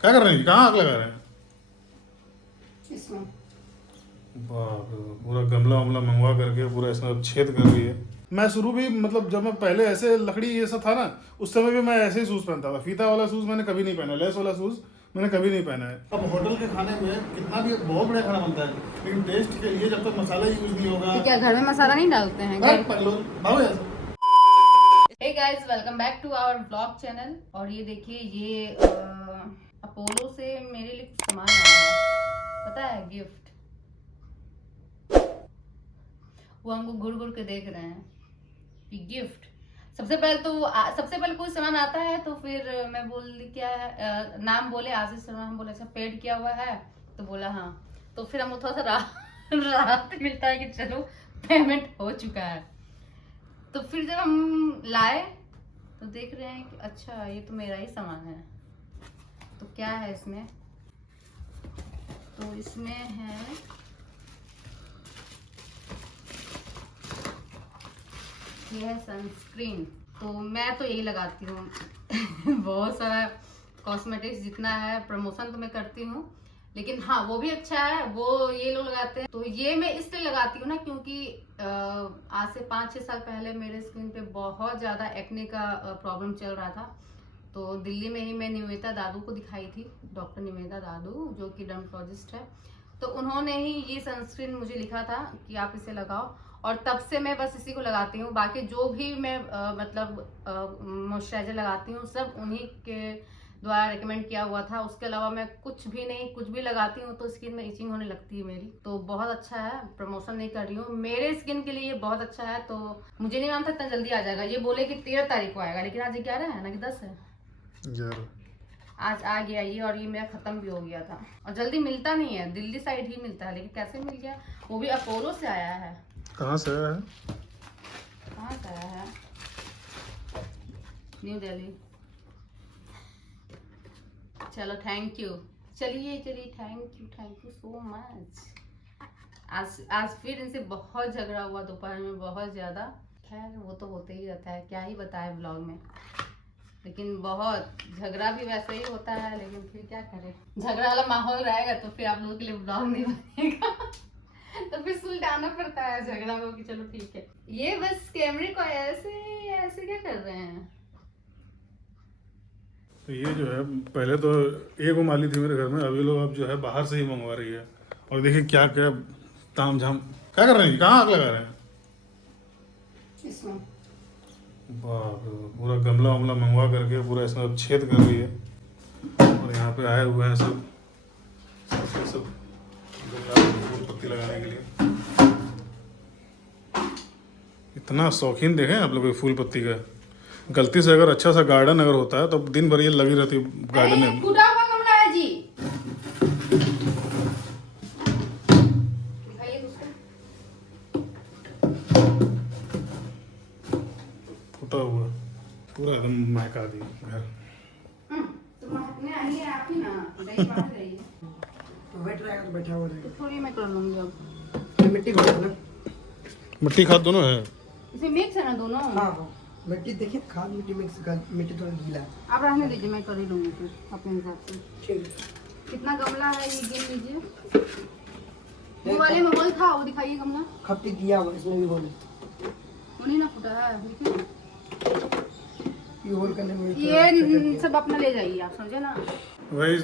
क्या कर रहे हैं? कहाँ आग लगा रहे हैं? इसमें बाप रे, पूरा गमला वमला मंगवा करके पूरा इसमें छेद कर रही है। मैं शुरू भी मतलब जब मैं पहले ऐसे लकड़ी ये सब था ना, उस समय भी मैं ऐसे ही शूज पहनता था। फीता वाला शूज मैंने कभी नहीं पहना, लेस वाला शूज मैंने कभी नहीं पहना है। अब होटल के खाने में कितना भी बहुत बढ़िया खाना बनता है, लेकिन टेस्ट के लिए जब तक मसाला यूज नहीं होगा। तो क्या घर में मसाला नहीं डालते हैं? Hey guys, welcome back to our blog channel. और ये देखिए, ये अपोलो से मेरे लिए कुछ सामान आया है, पता है, गिफ्ट। वो हमको घुर घुर के देख रहे हैं कि गिफ्ट। सबसे पहले कोई सामान आता है तो फिर मैं बोल क्या है, नाम बोले आशीष शर्मा, हम बोले अच्छा पेड किया हुआ है, तो बोला हाँ। तो फिर हमको थोड़ा सा राहत मिलता है कि चलो पेमेंट हो चुका है। तो फिर जब हम लाए तो देख रहे हैं कि अच्छा ये तो मेरा ही सामान है। तो क्या है इसमें? तो इसमें है ये है सनस्क्रीन। तो मैं तो यही लगाती हूँ बहुत सारा कॉस्मेटिक्स जितना है प्रमोशन तो मैं करती हूँ, लेकिन हाँ वो भी अच्छा है, वो ये लोग लगाते हैं। तो ये मैं इसलिए लगाती हूँ ना क्योंकि आज से 5-6 साल पहले मेरे स्किन पे बहुत ज़्यादा एक्ने का प्रॉब्लम चल रहा था। तो दिल्ली में ही मैं निवेदिता दादू को दिखाई थी, डॉक्टर निवेदिता दादू जो कि डर्मेटोलॉजिस्ट है। तो उन्होंने ही ये सनस्क्रीन मुझे लिखा था कि आप इसे लगाओ, और तब से मैं बस इसी को लगाती हूँ। बाकी जो भी मैं मॉइस्चराइजर लगाती हूँ सब उन्हीं के द्वारा रेकमेंड किया हुआ था। उसके अलावा मैं कुछ भी नहीं, कुछ भी लगाती हूँ तो स्किन में इचिंग होने लगती है मेरी। तो बहुत अच्छा है, प्रमोशन नहीं कर रही हूँ, मेरे स्किन के लिए ये बहुत अच्छा है। तो मुझे नहीं मानता इतना जल्दी आ जाएगा। ये बोले कि 13 तारीख को आएगा, लेकिन आज 11 है ना कि 10 है? आज आ गया ये, और ये मेरा खत्म भी हो गया था। और जल्दी मिलता नहीं है, दिल्ली साइड ही मिलता है, लेकिन कैसे मिल गया? वो भी अपोलो से आया है। कहाँ से आया है? कहाँ से आया है? न्यू दिल्ली। चलो थैंक यू, चलिए थैंक यू सो मच। आज फिर इनसे बहुत झगड़ा हुआ दोपहर में, बहुत ज़्यादा। खैर वो तो होते ही रहता है, क्या ही बताए ब्लॉग में। लेकिन बहुत झगड़ा भी वैसे ही होता है, लेकिन फिर क्या करें, झगड़ा वाला माहौल रहेगा तो फिर आप लोगों के लिए ब्लॉग नहीं बनेगा तो फिर सुलझाना पड़ता है झगड़ा को कि चलो ठीक है। ये बस कैमरे को ऐसे ऐसे क्या कर रहे हैं? तो ये जो है पहले तो एक उमाली थी मेरे घर में, अभी लोग अब जो है बाहर से ही मंगवा रही है। और देखिए क्या क्या ताम झाम क्या कर रहे हैं? कहाँ आग लगा रहे हैं? इसमें बाप रे, पूरा गमला वमला मंगवा करके पूरा इसमें अब छेद कर रही है। और यहाँ पे आए हुए हैं सब फूल पत्ती लगाने के लिए। इतना शौकीन देखें आप लोग फूल पत्ती का। गलती से अगर अच्छा सा गार्डन अगर होता है तो दिन भर ये लगी रहती गार्डन में। टूटा हुआ गमला है जी, दिखाइए उसको। फूटा हुआ पूरा एकदम महका दी घर। तो महकने आई है आप ही ना, दही बाहर रही है। तो वेट रहेगा तो बैठा हुआ रहेगा। तो थोड़ी मैं कर लूंगी अब। मिट्टी को ना, मिट्टी खाद दोनों है? इसे मिक्स है ना दोनों? हाँ मिट्टी देखिए, खाद मिट्टी मिक्स कर, मिट्टी थोड़ा गीला है। आप रहने दीजिए, मैं कर ही लूंगी फिर अपने हिसाब से। ठीक है। कितना गमला है ये गिन लीजिए। वो वाले में होल था, वो दिखाइए गमला। खपटी दिया हुआ इसमें भी होल, वो नहीं ना फूटा है, देखिए। ये होल करने में ये सब अपना ले जाइए आप, समझे ना। वही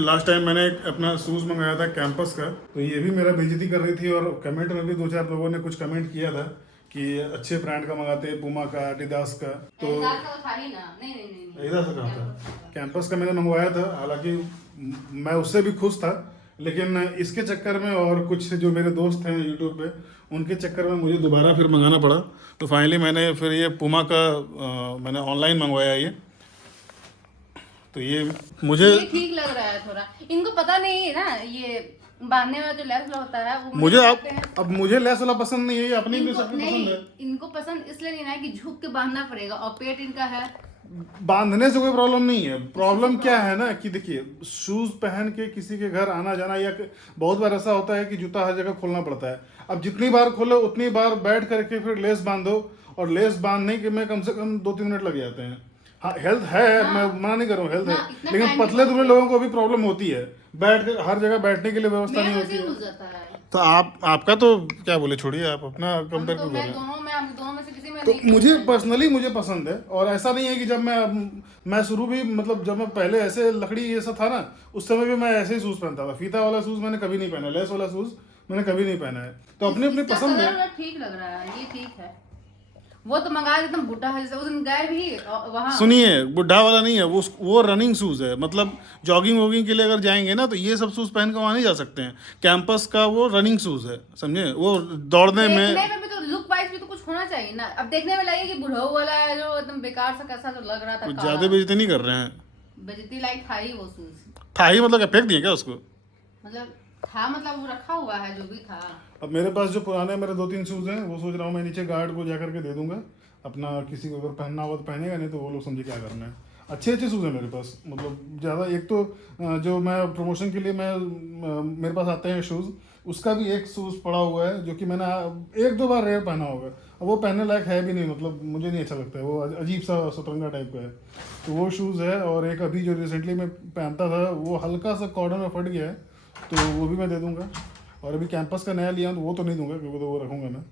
लास्ट टाइम मैंने एक अपना शूज़ मंगाया था कैंपस का, तो ये भी मेरा बेइज्जती कर रही थी। और कमेंट में भी 2-4 लोगों ने कुछ कमेंट किया था कि अच्छे ब्रांड का मंगाते हैं, पूमा का, एडिडास का। तो था ही ना। नहीं इधर से कहाँ था? कैंपस का मैंने मंगवाया था, हालांकि मैं उससे भी खुश था, लेकिन इसके चक्कर में और कुछ जो मेरे दोस्त हैं यूट्यूब पे, उनके चक्कर में मुझे दोबारा फिर मंगाना पड़ा। तो फाइनली मैंने फिर ये पूमा का मैंने ऑनलाइन मंगवाया ये। तो ये मुझे ये ठीक लग रहा है थोड़ा। इनको पता नहीं है ना, ये बांधने वाला जो लेस होता है वो मुझे लगाते हैं। अब मुझे लेस वाला पसंद नहीं है, ये अपनी भी सबको नहीं, पसंद है। इनको पसंद इसलिए नहीं है कि झुक के बांधना पड़ेगा, और पेट इनका है। बांधने से कोई प्रॉब्लम नहीं है। प्रॉब्लम क्या है ना कि देखिए, शूज पहन के किसी के घर आना जाना, या बहुत बार ऐसा होता है कि जूता हर जगह खोलना पड़ता है। अब जितनी बार खोलो उतनी बार बैठ करके फिर लेस बांधो, और लेस बांधने के में कम से कम 2-3 मिनट लग जाते हैं। हाँ हेल्थ है, मैं मना नहीं कर रहा हूँ, हेल्थ हाँ, है, इतना लेकिन time पतले की दुबले लोगों को भी प्रॉब्लम होती है, बैठ के हर जगह बैठने के लिए व्यवस्था नहीं मेरा होती वैसे है। लूज जाता है। तो आपका तो क्या बोले, छोड़िए, आप अपना कंपेयर तो क्यों कर मैं रहे हैं। हम दोनों में से किसी में तो नहीं मुझे पसंद है। पर्सनली मुझे पसंद है, और ऐसा नहीं है कि जब मैं शुरू भी मतलब जब मैं पहले ऐसे लकड़ी ये सब था ना, उस समय भी मैं ऐसे ही शूज़ पहनता था। फीता वाला शूज़ मैंने कभी नहीं पहना, लेस वाला शूज़ मैंने कभी नहीं पहना है। तो अपनी अपनी इसका पसंद है। कलर ठीक लग रहा है, ये ठीक है। वो तो मंगाया एकदम बुढ़ा है, जैसे उस दिन गए भी वहाँ। सुनिए, बुढ़ा वाला नहीं है वो रनिंग शूज़ है, मतलब जॉगिंग वॉगिंग के लिए अगर जाएंगे ना तो ये सब शूज़ पहन कर वहाँ नहीं जा सकते हैं। कैंपस का वो रनिंग शूज़ है, समझे, वो दौड़ने देखने में। में भी तो लुक वाइज भी तो कुछ होना चाहिए ना। अब देखने में लगे कि बुढ़ऊ वाला है जो एकदम बेकार सा कैसा जो लग रहा था, कुछ काला। ज़्यादा बेइज्जती नहीं कर रहे हैं। बेइज्जती लायक था ही वो शूज। था ही मतलब क्या, फेंक दिए क्या उसको। मतलब था, मतलब वो रखा हुआ है जो भी था। अब मेरे पास जो पुराने मेरे 2-3 शूज़ हैं, वो सोच रहा हूँ मैं नीचे गार्ड को जा करके दे दूंगा अपना, किसी को अगर पहनना होगा तो पहनेगा, नहीं तो वो लोग समझे क्या करना है। अच्छे अच्छे शूज़ हैं मेरे पास, मतलब ज़्यादा। एक तो जो मैं प्रमोशन के लिए मेरे पास आते हैं शूज़, उसका भी एक शूज़ पड़ा हुआ है जो कि मैंने 1-2 बार रेयर पहना होगा, अब वो पहनने लायक है भी नहीं, मतलब मुझे नहीं अच्छा लगता है, वो अजीब सा सतरंगा टाइप का है। तो वो शूज़ है, और एक अभी जो रिसेंटली मैं पहनता था वो हल्का सा कॉर्नर में फट गया है, तो वो भी मैं दे दूँगा। और अभी कैंपस का नया लिया हूं, तो वो तो नहीं दूंगा, क्योंकि तो वो रखूंगा मैं।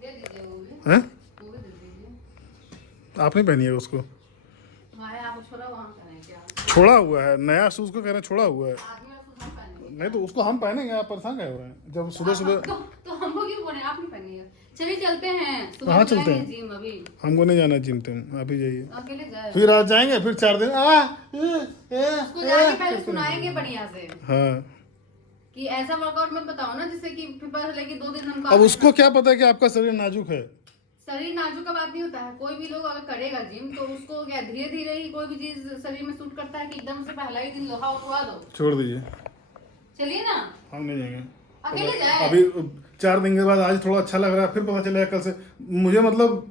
दे दीजिए वो भी। हैं? वो भी दे दीजिए। आप नहीं पहनिएगा उसको। हमारे आप छोड़ा वहाँ का है क्या? छोड़ा हुआ है, नया शूज़ को कह रहे हैं छोड़ा हुआ है। आदमी और शूज हम पहनेंगे। नहीं तो उसको हम पहनेंगे, आप परेशान क्या हो रहे हैं, जब सुबह सुबह। तो हमको क्यों बोले, आप नहीं पहनिएगा। चलिए चलते हैं, सुबह कहाँ को चलते जाएंगे हैं? जिम अभी। हमको नहीं जाना जिम, तुम आप ही जाइए। अकेले जाए। फिर आज जाएंगे, फिर 4 दिन उसको जाके पहले सुनाएंगे बढ़िया से हाँ। कि ऐसा वर्कआउट मत बताओ ना जिससे कि फिर पता चले कि 2 दिन हमको अब उसको क्या पता है कि आपका शरीर नाजुक है। शरीर नाजुक का बात नहीं होता है। कोई भी लोग अगर करेगा जिम तो उसको क्या धीरे धीरे ही कोई भी चीज शरीर में सूट करता है कि एकदम से पहला ही दिन लोहा उठवा दो। छोड़ दीजिए, चलिए ना, हम नहीं जाएंगे अकेले जाए। अभी। 4 दिन के बाद आज थोड़ा अच्छा लग रहा है, फिर पता चलेगा कल से। मुझे मतलब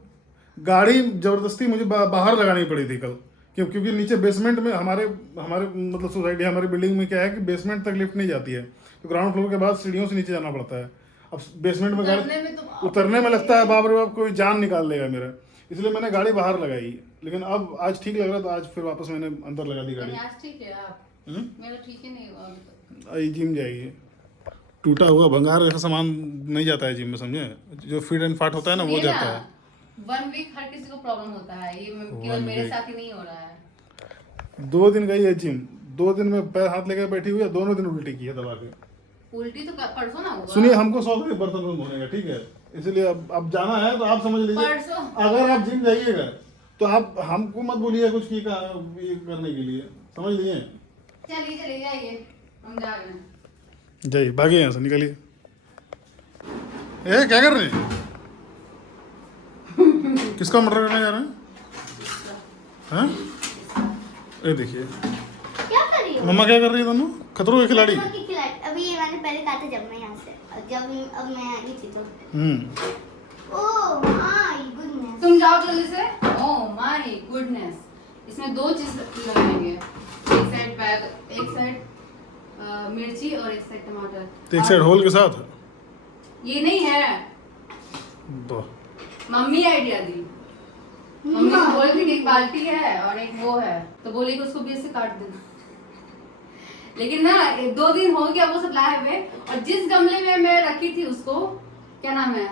गाड़ी जबरदस्ती मुझे बाहर लगानी पड़ी थी कल, क्योंकि नीचे बेसमेंट में हमारे मतलब सोसाइटी, हमारी बिल्डिंग में क्या है कि बेसमेंट तक लिफ्ट नहीं जाती है, तो ग्राउंड फ्लोर के बाद सीढ़ियों से नीचे जाना पड़ता है। अब बेसमेंट में गाड़ी उतरने में लगता है बाप रे बाप, कोई जान निकाल लेगा मेरा, इसलिए मैंने गाड़ी बाहर लगाई। लेकिन अब आज ठीक लग रहा था, आज फिर वापस मैंने अंदर लगा दी गाड़ी। आज ठीक है आप, मेरा ठीक ही नहीं हुआ अभी तक। आई जिम जाएगी, टूटा हुआ भंगार ऐसा सामान नहीं जाता है जिम में, समझे, जो फिट एंड फाट होता है ना वो जाता है। 1 वीक हर किसी को प्रॉब्लम होता है, ये केवल मेरे साथ ही नहीं हो रहा है। 2 दिन गई है जिम, 2 दिन में पैर हाथ लेकर बैठी हुई है, दोनों दिन उल्टी की है दबा के। उल्टी तो परसों ना हुआ। सुनिए, हमको 100 रुपये बर्तन धोने का, ठीक है, इसलिए अब जाना है तो आप समझ लीजिए। परसों अगर आप जिम जाइएगा तो आप हमको मत बोलिए कुछ की ये करने के लिए, समझ लिए। चलिए चलिए जाइए, हम जा रहे हैं। जाइए, भागिए यहाँ से, निकलिए। ए क्या कर रहे हैं? किसका मर्डर करने जा रहे हैं? हाँ? ये देखिए क्या कर रही हो? मम्मा क्या कर रही है, दोनों खतरों के खिलाड़ी। मम्मा की खिलाड़ी। अभी ये मैंने पहले कहा था जब मैं यहाँ से, अब मैं आई थी तो। Oh my goodness. तुम जाओ जल्दी से। ओह माय गुडनेस, इसमें 2 चीज लगाएंगे, एक साइड बैग, एक साइड मिर्ची और एक साइड टमाटर। तो एक साइड होल के साथ ये नहीं है, वाह। मम्मी आइडिया दी। मम्मी को बोल रही थी कि एक बाल्टी है और एक वो है, तो बोली कि उसको बीच से काट देना। लेकिन ना 2 दिन हो गया वो सब लाए हुए, और जिस गमले में मैं रखी थी उसको, क्या नाम है,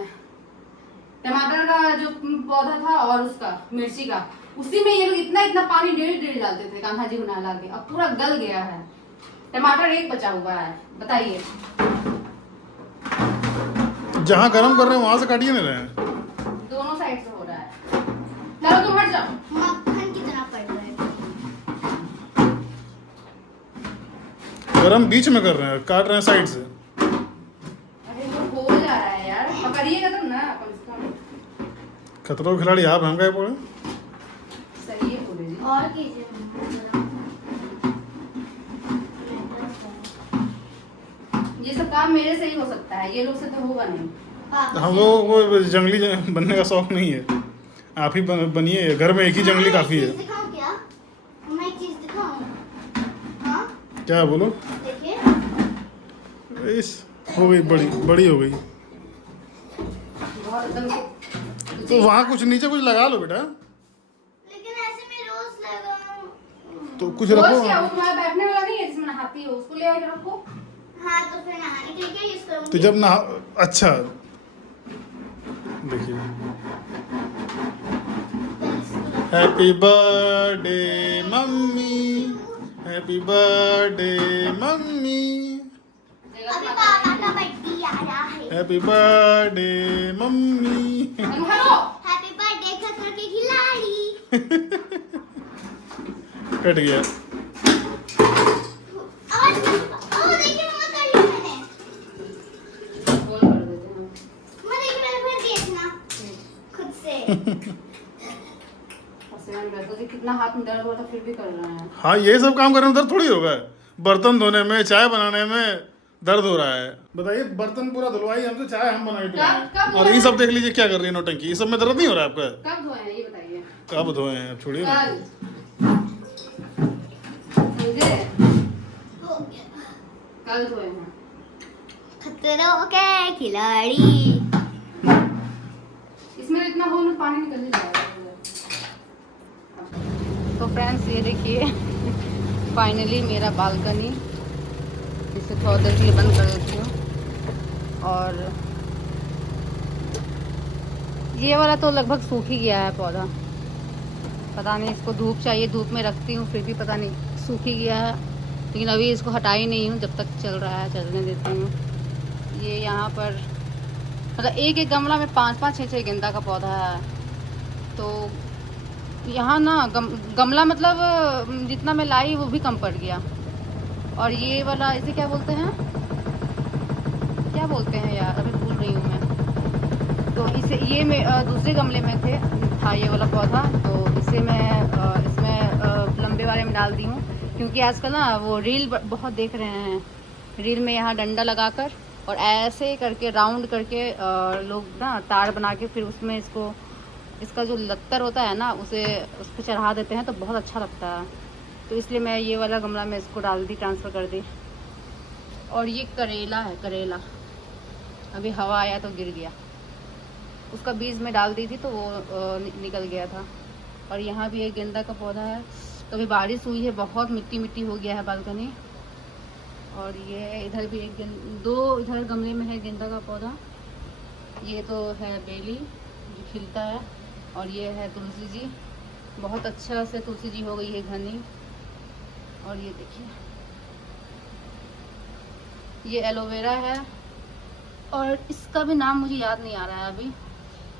टमाटर का जो पौधा था और उसका मिर्ची का, उसी में ये लोग इतना इतना पानी डेढ़ डालते थे कान्हा जी को नहला के। अब पूरा गल गया है, टमाटर एक बचा हुआ है, बताइए। जहाँ गर्म कर रहे हैं वहां से काटिए नहीं रहे हैं। दोनों साइड से हो रहा है। चलो तुम हट जाओ। मक्खन की तरह पड़ रहा है। गरम बीच में कर रहे हैं, काट रहे हैं साइड से। अरे वो हो जा रहा है यार, पकड़िएगा तब ना कम से कम। खतरों के खिलाड़ी आप, हम क्या बोले। सही है बोले जी। और कीजिए। ये सब काम मेरे से ही हो सकता है, ये लोग से तो होगा नहीं। हम लोगों को जंगली बनने का शौक नहीं है, आप ही बनिए, घर में एक ही जंगली काफी है। दिखाऊं क्या? मैं एक चीज दिखाऊं? हाँ क्या बोलो। देखिए, इस हो गई, बड़ी हो गई। बहुत एकदम तो वहाँ कुछ नीचे कुछ लगा लो बेटा। लेकिन तो कुछ वॉश रखो। किया, वो तुम्हारा बैठने वाला नहीं है जिसमें नहाती हो, उसको ले आके रखो। हाँ तो फिर नहाने के लिए क्या यूज करूँगी? तो जब नहा, अच्छा देखिए, happy birthday mummy, happy birthday mummy, अभी पापा का बर्थडे आ रहा है। Happy birthday mummy. Happy birthday खतर के खिलाड़ी। कट गया। और देखिए मम्मा कर लिया मैंने। बोल कर देते हैं। मम्मा देखिए मैंने भर दिया इतना खुद से। आसान बैठो, देखिए कितना हाथ में दर्द हो रहा था फिर भी कर रहे हैं। हाँ, ये सब काम करने में दर्द थोड़ी होगा। बर्तन धोने में, चाय बनाने में दर्द हो रहा है। बताइए, बर्तन पूरा धुलवाई हमसे, चाय हम बनाई कब और ये सब देख लीजिए क्या कर रही है नौटंकी। ये सब में दर्द नहीं हो रहा है आपका? कब धोए हैं ये बताइए। कब धोए हैं? अब छोड़िए ना। कल समझे, हो गया। कल धोए हैं। खतरों के खिलाड़ी। इसमें इतना होल में पानी निकल ही जाएगा। तो फ्रेंड्स ये देखिए फाइनली मेरा बालकनी, इसे थोड़ा देर के लिए बंद कर देती हूँ। और ये वाला तो लगभग सूख ही गया है पौधा, पता नहीं इसको धूप चाहिए, धूप में रखती हूँ फिर भी पता नहीं सूख ही गया है। लेकिन अभी इसको हटा ही नहीं हूँ, जब तक चल रहा है चलने देती हूँ। ये यहाँ पर मतलब एक एक गमला में 5-5 6-6 गेंदा का पौधा है। तो यहाँ ना गमला मतलब जितना मैं लाई वो भी कम पड़ गया। और ये वाला इसे क्या बोलते हैं, क्या बोलते हैं यार, अभी भूल रही हूँ मैं। तो इसे ये मैं दूसरे गमले में था ये वाला पौधा, तो इसे मैं इसमें लंबे वाले में डाल दी हूँ। क्योंकि आजकल ना वो रील बहुत देख रहे हैं, रील में यहाँ डंडा लगाकर और ऐसे करके राउंड करके लोग ना तार बना के फिर उसमें इसका जो लत्तर होता है ना उसे उस पर चढ़ा देते हैं, तो बहुत अच्छा लगता है। तो इसलिए मैं ये वाला गमला में इसको डाल दी, ट्रांसफ़र कर दी। और ये करेला है, करेला अभी हवा आया तो गिर गया, उसका बीज में डाल दी थी तो वो निकल गया था। और यहाँ भी एक गेंदा का पौधा है। तो अभी बारिश हुई है, बहुत मिट्टी मिट्टी हो गया है बालकनी। और ये इधर भी दो इधर गमले में है गेंदा का पौधा। ये तो है बेली जो खिलता है, और ये है तुलसी जी, बहुत अच्छा से तुलसी जी हो गई है घनी। और ये देखिए ये एलोवेरा है, और इसका भी नाम मुझे याद नहीं आ रहा है अभी।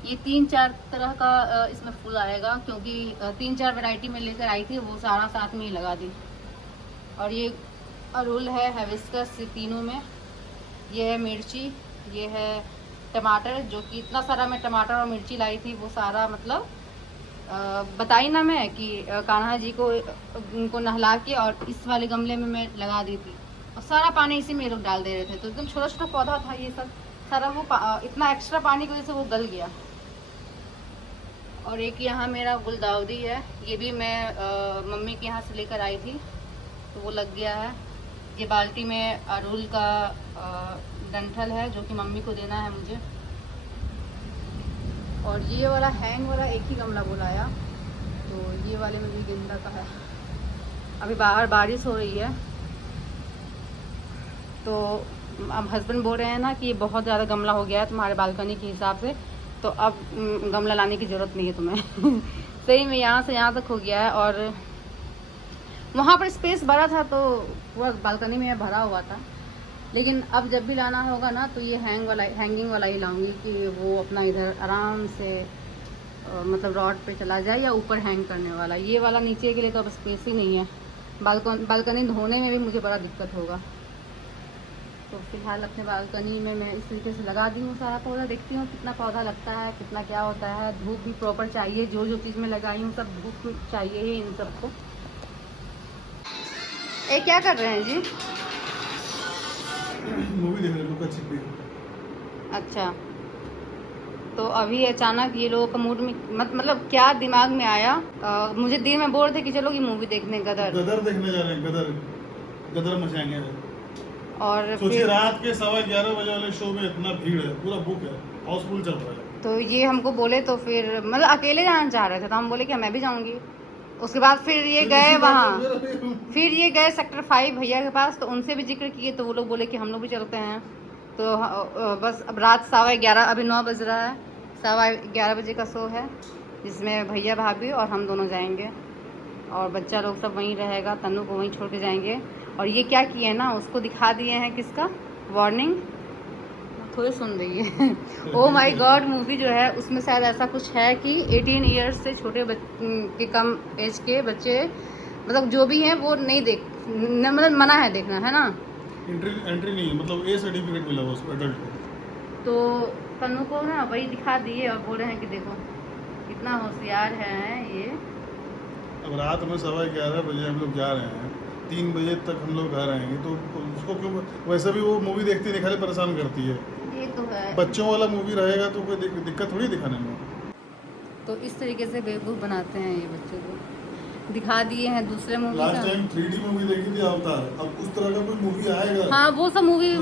ये 3-4 तरह का इसमें फूल आएगा, क्योंकि 3-4 वैरायटी में लेकर आई थी, वो सारा साथ में ही लगा दी। और ये अड़हुल है, हिबिस्कस, तीनों में। ये है मिर्ची, ये है टमाटर, जो कि इतना सारा मैं टमाटर और मिर्ची लाई थी, वो सारा मतलब बताई ना मैं कि कान्हा जी को उनको नहला के और इस वाले गमले में मैं लगा दी थी, और सारा पानी इसी में लोग डाल दे रहे थे। तो एकदम छोटा छोटा पौधा था ये सब, सारा वो इतना एक्स्ट्रा पानी की वजह से वो गल गया। और एक यहाँ मेरा गुलदाउदी है, ये भी मैं मम्मी के यहाँ से लेकर आई थी, तो वो लग गया है। ये बाल्टी में अड़हुल का डंठल है, जो कि मम्मी को देना है मुझे। और ये वाला हैंग वाला एक ही गमला बुलाया, तो ये वाले में भी गेंदा का है। अभी बाहर बारिश हो रही है, तो अब हस्बैंड बोल रहे हैं ना कि ये बहुत ज़्यादा गमला हो गया है तुम्हारे बालकनी के हिसाब से, तो अब गमला लाने की ज़रूरत नहीं है तुम्हें। सही में यहाँ से यहाँ तक हो गया है, और वहाँ पर स्पेस भरा था तो पूरा बालकनी में भरा हुआ था। लेकिन अब जब भी लाना होगा ना तो ये हैंगिंग वाला ही लाऊंगी, कि वो अपना इधर आराम से मतलब रॉड पे चला जाए, या ऊपर हैंग करने वाला। ये वाला नीचे के लिए तो अब स्पेस ही नहीं है, बालकनी धोने में भी मुझे बड़ा दिक्कत होगा। तो फिलहाल अपने बालकनी में मैं इस तरीके से लगा दी हूँ सारा पौधा। देखती हूँ कितना पौधा लगता है, कितना क्या होता है। धूप भी प्रॉपर चाहिए, जो जो चीज़ में लगाई हूँ सब धूप चाहिए ही इन सबको। ये क्या कर रहे हैं जी? मूवी देख रहे हैं, लुका छिपी। अच्छा, तो अभी अचानक ये लोगों का मूड में मतलब क्या दिमाग में आया, मुझे दिन में बोल रहे थे कि चलो कि मूवी देखने गदर देखने जा रहे हैं। गदर मचाएंगे। और सोचिए रात के 11:15 बजे वाले शो में इतना भीड़ है, पूरा बुक है, हाउसफुल चल रहा है। तो ये हमको बोले, तो फिर मतलब अकेले जाना चाह रहे थे, तो हम बोले कि मैं भी जाऊंगी। उसके बाद फिर ये गए वहाँ, फिर ये गए सेक्टर 5 भैया के पास, तो उनसे भी जिक्र किए, तो वो लोग बोले कि हम लोग भी चलते हैं। तो बस अब रात 11:15, अभी 9 बज रहा है, 11:15 बजे का शो है, जिसमें भैया भाभी और हम दोनों जाएंगे, और बच्चा लोग सब वहीं रहेगा, तन्नू को वहीं छोड़ के जाएंगे। और ये क्या किए हैं ना, उसको दिखा दिए हैं किसका वार्निंग, थोड़ी सुन रही है। ओ माय गॉड मूवी जो है उसमें शायद ऐसा कुछ है कि 18 ईयर्स से छोटे के कम एज के बच्चे, मतलब जो भी हैं वो नहीं मतलब मना है देखना, है ना। एंट्री नहीं, मतलब ए सर्टिफिकेट मिला उसको एडल्ट को। तो तन्नू को ना वही दिखा दिए और बोल रहे हैं कि देखो कितना होशियार है ये। अब रात में 11:15 बजे हम लोग जा रहे हैं, 3 बजे तक हम लोग घर आएंगे, तो उसको क्यों, वैसे भी वो मूवी देखती नहीं, खाली परेशान करती है। ये तो है, बच्चों वाला मूवी रहेगा तो कोई दिक्कत थोड़ी दिखाने में। तो इस तरीके से बेवकूफ़ बनाते हैं ये बच्चों को। दिखा दिए हैं दूसरे मूवी लास्ट का। टाइम 3D मूवी देखी थी अवतार, अब उस तरह का कोई मूवी आएगा। हाँ वो सब मूवी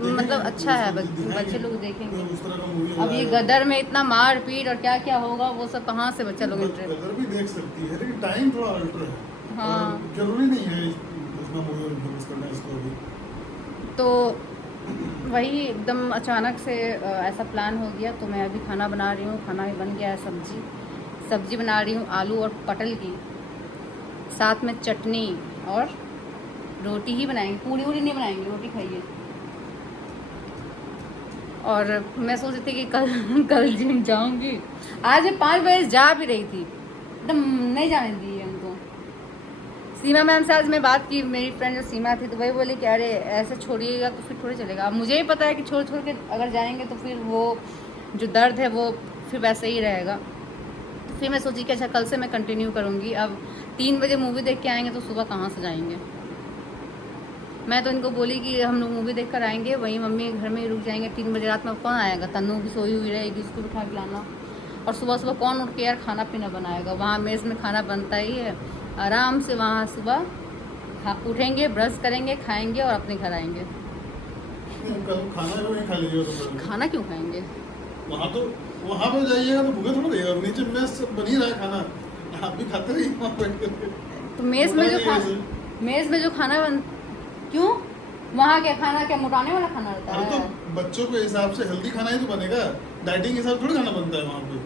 तो मतलब अच्छा है, दिखाएंगे, बच्चे लोग देखेंगे। तो उस तरह का मूवी अब ये गदर में इतना मार पीट और क्या क्या होगा, वो सब कहाँ से बच्चा लोग इंटरेस्ट। गदर भी देख सकती है, लेकिन टाइम थोड़ा अल्टर है। हाँ। और जरूरी नहीं है उसमें मूवी में फोकस करना इसको अभी। तो वही एकदम अचानक से ऐसा प्लान हो गया, तो मैं अभी खाना बना रही हूँ, खाना भी बन गया है, सब्जी बना रही हूँ आलू और पटल की, साथ में चटनी और रोटी ही बनाएंगे, पूरी वूरी नहीं बनाएंगे, रोटी खाइए। और मैं सोच रही थी कि कल जिम जाऊंगी, आज मैं 5 बजे जा भी रही थी, एकदम नहीं जाने दी है उनको। सीमा मैम से आज मैं बात की, मेरी फ्रेंड जो सीमा थी, तो वही बोली कि अरे ऐसे छोड़िएगा तो फिर थोड़ी चलेगा। अब मुझे ही पता है कि छोड़ के अगर जाएंगे तो फिर वो जो दर्द है वो फिर वैसे ही रहेगा। तो फिर मैं सोची कि अच्छा कल से मैं कंटिन्यू करूँगी। अब 3 बजे मूवी देख के आएंगे तो सुबह कहाँ से जाएंगे। मैं तो इनको बोली कि हम लोग मूवी देख कर आएंगे, वहीं मम्मी घर में ही रुक जाएंगे। 3 बजे रात में कौन आएगा, तन्नू भी सोई हुई रहेगी, उसको बिठा के लाना। और सुबह सुबह कौन उठ के यार खाना पीना बनाएगा, वहाँ मेज़ में खाना बनता ही है। आराम से वहाँ सुबह उठेंगे, ब्रश करेंगे, खाएंगे और अपने घर आएंगे। खाना क्यों नहीं खा लीजिएगा? खाना क्यों खाएंगे? वहाँ पे जाइएगा तो भूखे थोड़ा रहेगा, नीचे मेस बन ही रहा है खाना, आप भी खाते रहिए वहाँ बैठ कर। तो मेज़ में जो खाना बन, क्यों वहाँ क्या खाना, क्या मोटाने वाला खाना रहता है? तो बच्चों के हिसाब से हेल्दी खाना ही तो बनेगा, डाइटिंग के हिसाब थोड़ी खाना बनता है वहाँ पे।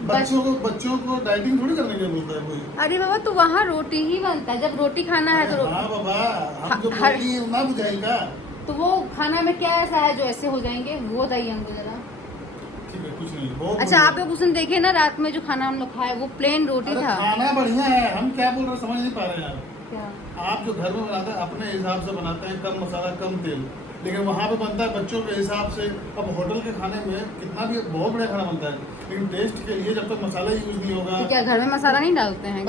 बच्चों को डाइटिंग थोड़ी करने के लिए बोलता है कोई। अरे बाबा तो वहाँ रोटी ही बनता है, जब रोटी खाना है तो हाँ बाबा, हम जो बोल रही हैं ना बुझाएगा। तो वो खाना में क्या ऐसा है जो ऐसे हो जाएंगे, वो बताइए हमको जरा। ठीक है, कुछ नहीं, बहुत अच्छा आप लोग उस दिन देखे ना, रात में जो खाना हम लोग खाए वो प्लेन रोटी था। खाना बढ़िया है, हम क्या बोल रहे हैं समझ नहीं पा रहे हैं यार। क्या? आप जो घर में बनाते हैं अपने हिसाब से बनाते हैं, कम मसाला कम तेल, लेकिन वहाँ पे बनता है बच्चों के हिसाब से। अब होटल के खाने में कितना भी बहुत बढ़िया खाना बनता है, लेकिन टेस्ट के लिए जब तक मसाला यूज नहीं होगा। तो क्या घर में मसाला नहीं डालते हैं?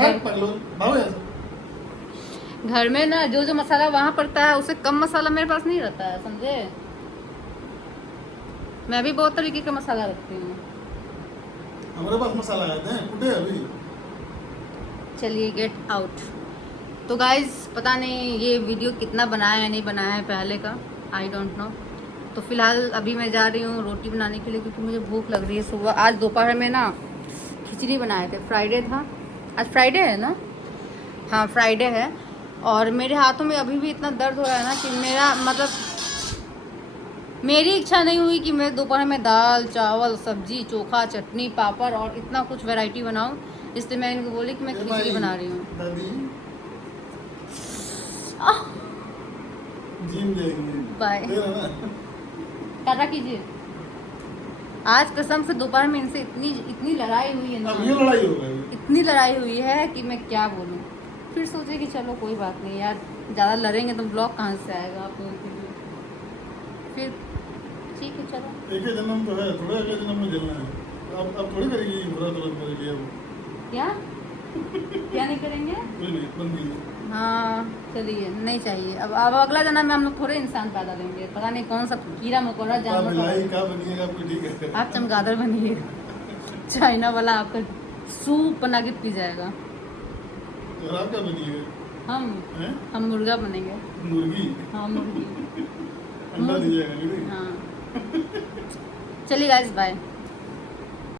घर में ना जो मसाला वहाँ पड़ता है उससे कम मसाला मेरे पास नहीं रहता है, समझे। मैं भी बहुत तरीके का मसाला रखती हूँ। हमारे पास मसाला आते हैं कुटे अभी। चलिए गेट आउट। तो गाइज पता नहीं ये वीडियो कितना बनाया है नहीं बनाया है पहले का, आई डोंट नो। तो फिलहाल अभी मैं जा रही हूँ रोटी बनाने के लिए, क्योंकि मुझे भूख लग रही है। सुबह आज दोपहर में ना खिचड़ी बनाए थे, फ्राइडे था, आज फ्राइडे है ना, हाँ फ्राइडे है। और मेरे हाथों में अभी भी इतना दर्द हो रहा है ना कि मेरा मतलब मेरी इच्छा नहीं हुई कि मैं दोपहर में दाल चावल सब्जी चोखा चटनी पापड़ और इतना कुछ वैरायटी बनाऊं। इसलिए मैं इनको बोली कि मैं खिचड़ी बना रही हूँ। बाय, टाटा कीजिए। आज कसम से दोपहर में इनसे इतनी लड़ाई हुई है ना, इतनी लड़ाई हुई है कि मैं क्या बोलूँ। फिर सोचे कि चलो कोई बात नहीं यार, ज़्यादा लड़ेंगे तो ब्लॉग कहाँ से आएगा आप लोगों के लिए। फिर ठीक है चलो, एक ही जन्म तो है, थोड़ा अगले जन्म में जलना है। अब थोड़ी करेगी बुरा तुरंत मेरे लिए वो। क्या नहीं करेंगे? कोई नहीं, बंद कीजिए। हाँ चलिए, नहीं चाहिए। अब अगला जन्म में हम लोग थोड़े इंसान पैदा लेंगे, पता नहीं कौन सा कीड़ा मकोड़ा जानवर। बनिएगा आपको, ठीक है। आप चमगादड़ बनिएगा, चाइना वाला आपका सूप बना के पी जाएगा। और आप क्या बनिएगा? हम मुर्गा बनेंगे। मुर्गी? हाँ मुर्गी। अंडा दीजिएगा। हाँ चलिए गाइस बाय।